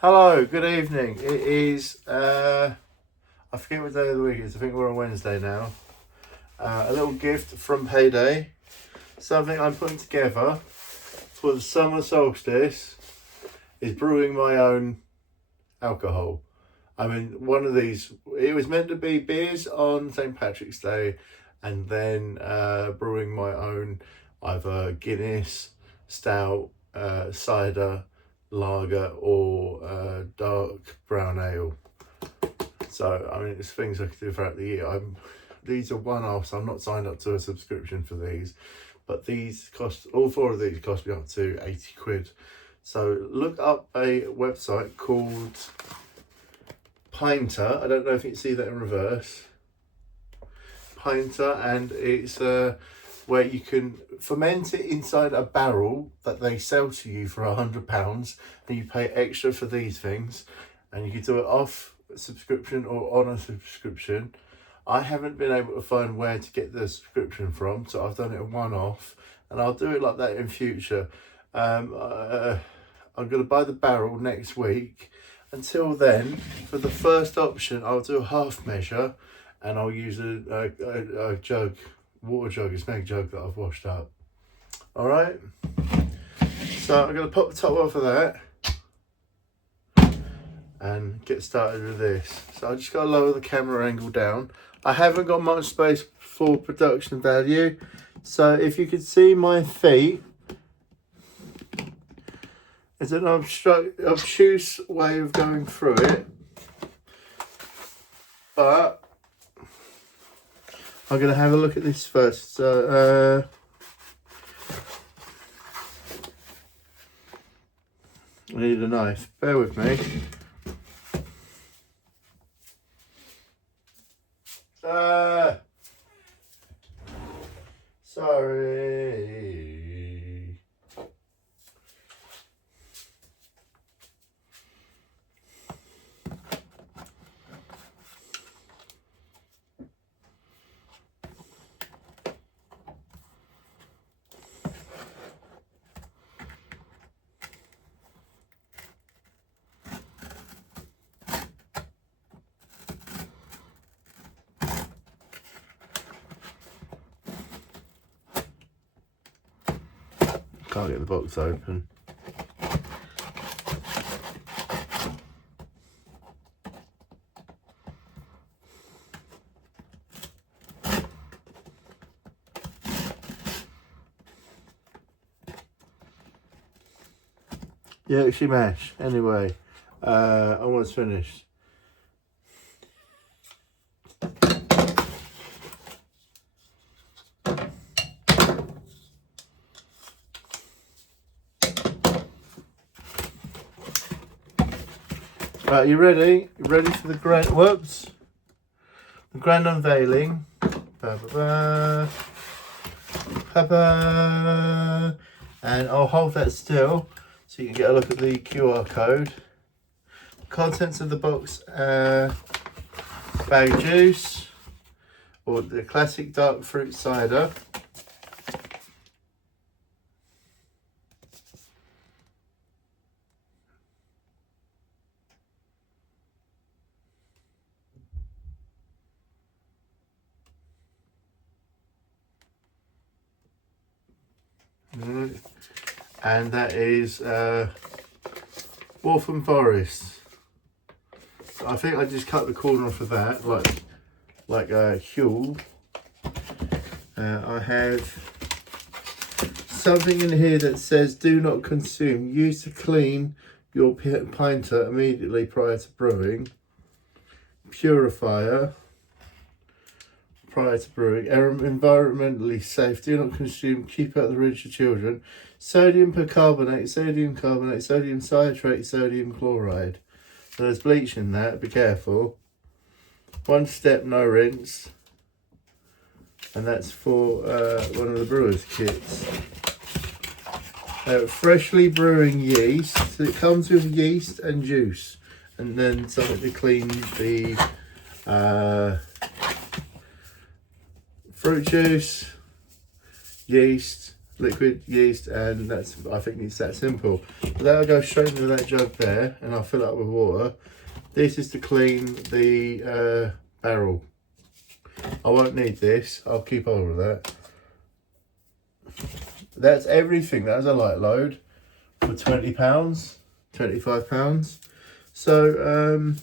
Hello, good evening. It is, I forget what day of the week it is. I think we're on Wednesday now. A little gift from Payday. Something I'm putting together for the summer solstice is brewing my own alcohol. I mean, one of these, it was meant to be beers on St. Patrick's Day and then brewing my own either Guinness, stout, cider, lager or dark brown ale. So I mean, it's things I could do throughout the year. These are one-offs. I'm not signed up to a subscription for these, but these cost, all four of these cost me up to 80 quid. So look up a website called Pinter. I don't know if you can see that in reverse. Pinter, and it's where you can ferment it inside a barrel that they sell to you for £100, and you pay extra for these things, and you can do it off subscription or on a subscription. I haven't been able to find where to get the subscription from, so I've done it a one-off, and I'll do it like that in future. I'm going to buy the barrel next week. Until then, for the first option, I'll do a half measure, and I'll use a jug, water jug, a snake jug that I've washed up. All right. So I'm going to pop the top off of that and get started with this. So I just got to lower the camera angle down. I haven't got much space for production value, so if you could see my feet, it's an obtuse way of going through it, but I'm going to have a look at this first. So, I need a knife. Bear with me. Sorry. Can't get the box open. Yeah, she mash. Anyway, almost finished. Right, you ready? You ready for the grand, whoops, the grand unveiling. Ba-ba-ba. Ba-ba. And I'll hold that still so you can get a look at the QR code. Contents of the box: bag juice, or the classic dark fruit cider. And that is Wolf and Forest. I think I just cut the corner off of that, like a Huel. I have something in here that says "Do not consume. Use to clean your pinter immediately prior to brewing." Purifier. Prior to brewing, environmentally safe, do not consume, keep out the reach of children. Sodium percarbonate, sodium carbonate, sodium citrate, sodium chloride. So there's bleach in that, be careful. One step, no rinse. And that's for one of the brewer's kits. Freshly brewing yeast. So it comes with yeast and juice. And then something to clean the fruit juice, yeast, liquid yeast, and that's, I think it's that simple. But that'll go straight into that jug there, and I'll fill it up with water. This is to clean the barrel. I won't need this, I'll keep hold of that. That's everything. That's a light load for £20, £25. So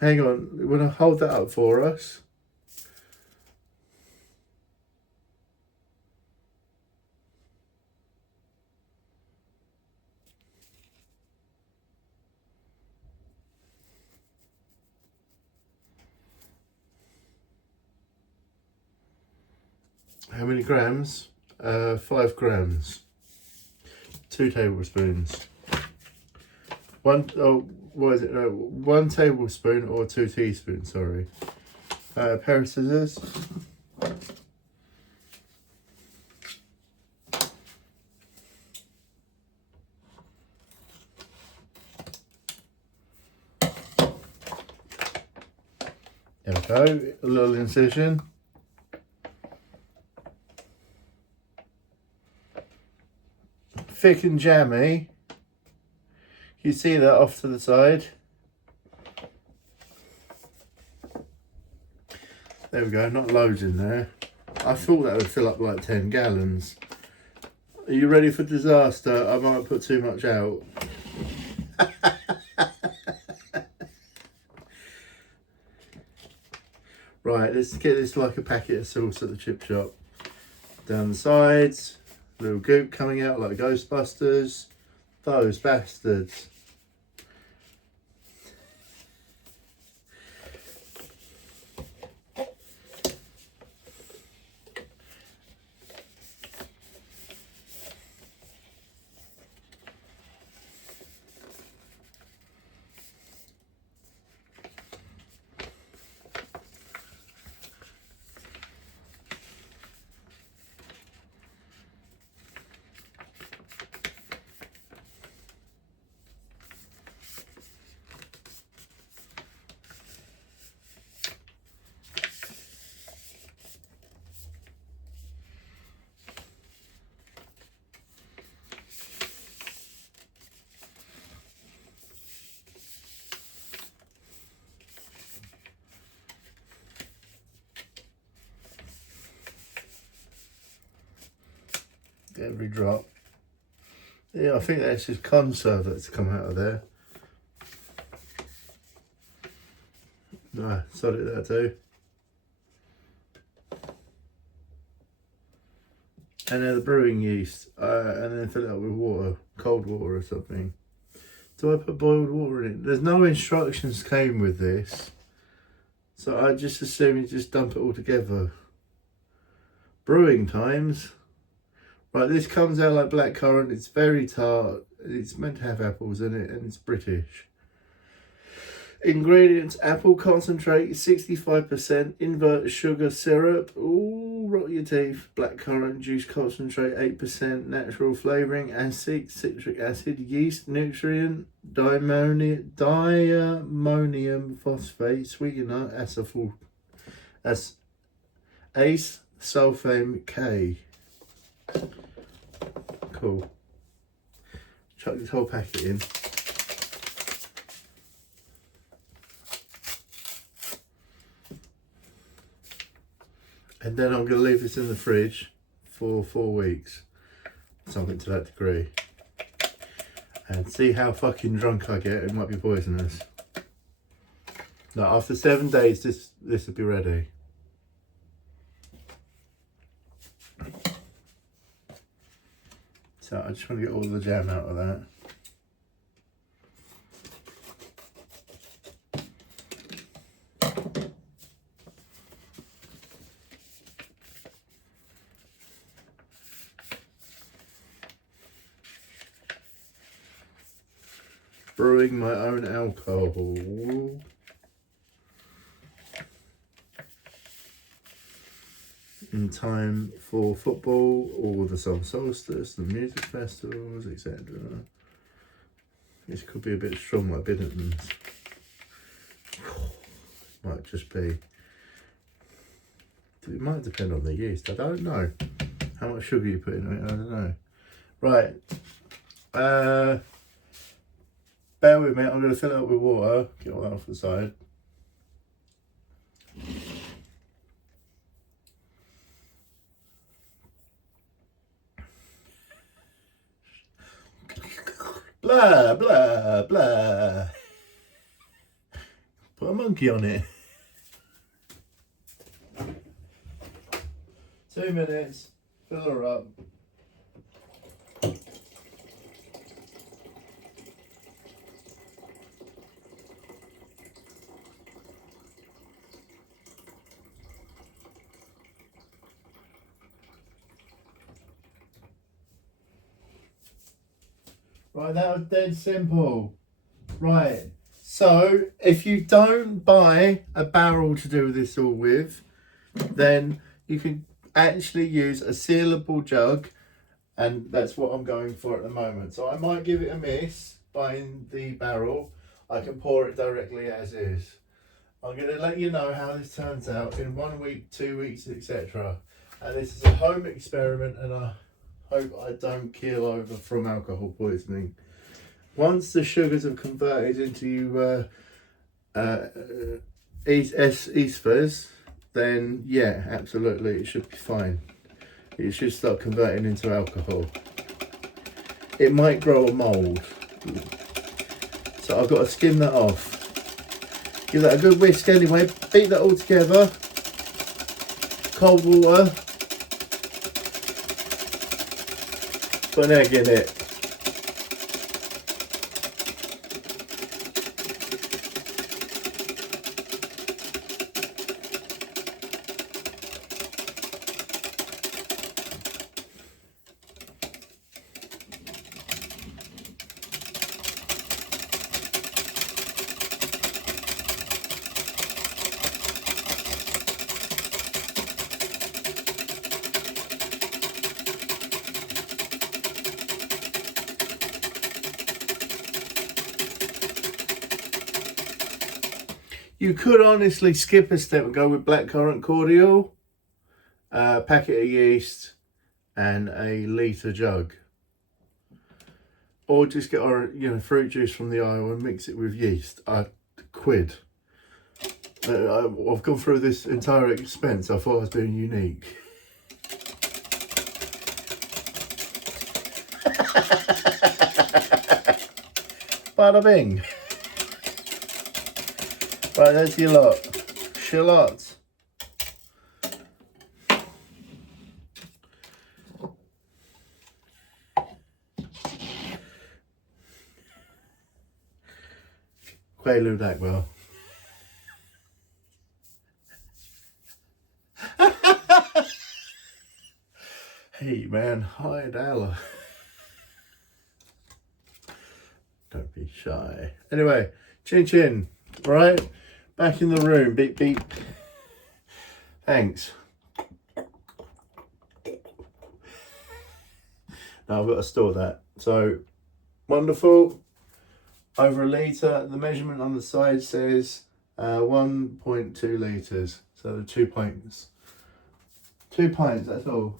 hang on, we're going to hold that up for us. How many grams? 5 grams. 2 tablespoons. What is it? No, 1 tablespoon or 2 teaspoons, sorry. A pair of scissors. There we go, a little incision. Thick and jammy. You see that off to the side. There we go, not loads in there. I thought that would fill up like 10 gallons. Are you ready for disaster? I might put too much out. Right, let's get this like a packet of sauce at the chip shop. Down the sides. Little goop coming out like Ghostbusters. Those bastards. Every drop. Yeah, I think that's just conserve that's come out of there. No, sod it there too. And then the brewing yeast, and then fill it up with water, cold water or something. Do I put boiled water in it? There's no instructions came with this, so I just assume you just dump it all together. Brewing times. Right, this comes out like blackcurrant. It's very tart. It's meant to have apples in it, and it's British. Ingredients: apple concentrate, 65%, invert sugar syrup. Ooh, rot your teeth. Blackcurrant juice concentrate, 8%, natural flavouring, acid, citric acid, yeast, nutrient, diammonium phosphate, sweetener, ace sulfame K. Cool. Chuck this whole packet in. And then I'm going to leave this in the fridge for 4 weeks. Something to that degree. And see how fucking drunk I get. It might be poisonous. Now, after 7 days, this will be ready. So I just want to get all the jam out of that. Brewing my own alcohol. In time for football or the summer solstice, the music festivals, etc. This could be a bit strong like Binnington's. Might just be. It might depend on the yeast, I don't know. How much sugar you put in it, I don't know. Right. Bear with me, I'm going to fill it up with water. Get all that off the side. Blah, blah, blah. Put a monkey on it. 2 minutes, fill her up. Right, that was dead simple. Right, so if you don't buy a barrel to do this all with, then you can actually use a sealable jug, and that's what I'm going for at the moment. So I might give it a miss buying the barrel. I can pour it directly as is. I'm going to let you know how this turns out in 1 week, 2 weeks, etc. And this is a home experiment, and I hope I don't keel over from alcohol poisoning. Once the sugars have converted into ethers, then yeah, absolutely, it should be fine. It should start converting into alcohol. It might grow a mould, so I've got to skim that off. Give that a good whisk anyway, beat that all together. Cold water. Put an egg in it. You could honestly skip a step and go with blackcurrant cordial, a packet of yeast and a litre jug. Or just get fruit juice from the aisle and mix it with yeast. £1. I've gone through this entire expense. I thought I was being unique. Bada bing. Right, there's your lot. Shallots. Quaalude Acwell. Hey man, hi Dala. Don't be shy. Anyway, chin chin, right? Back in the room, beep beep. Thanks. Now I've got to store that. So, wonderful. Over a litre, the measurement on the side says 1.2 litres. So 2 pints. 2 pints, that's all.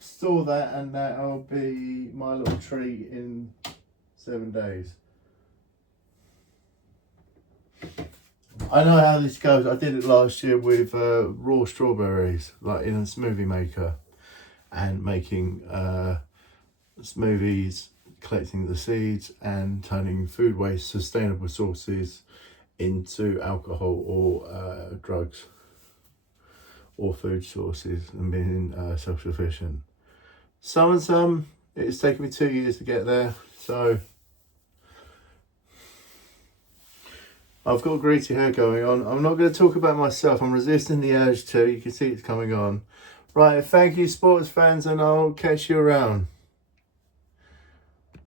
Store that, and that'll be my little treat in 7 days. I know how this goes. I did it last year with raw strawberries, like in a smoothie maker, and making smoothies, collecting the seeds and turning food waste, sustainable sources, into alcohol or drugs or food sources, and being self-sufficient. Some and some, it's taken me 2 years to get there, so I've got greasy hair going on. I'm not going to talk about myself. I'm resisting the urge to. You can see it's coming on. Right, thank you sports fans, and I'll catch you around.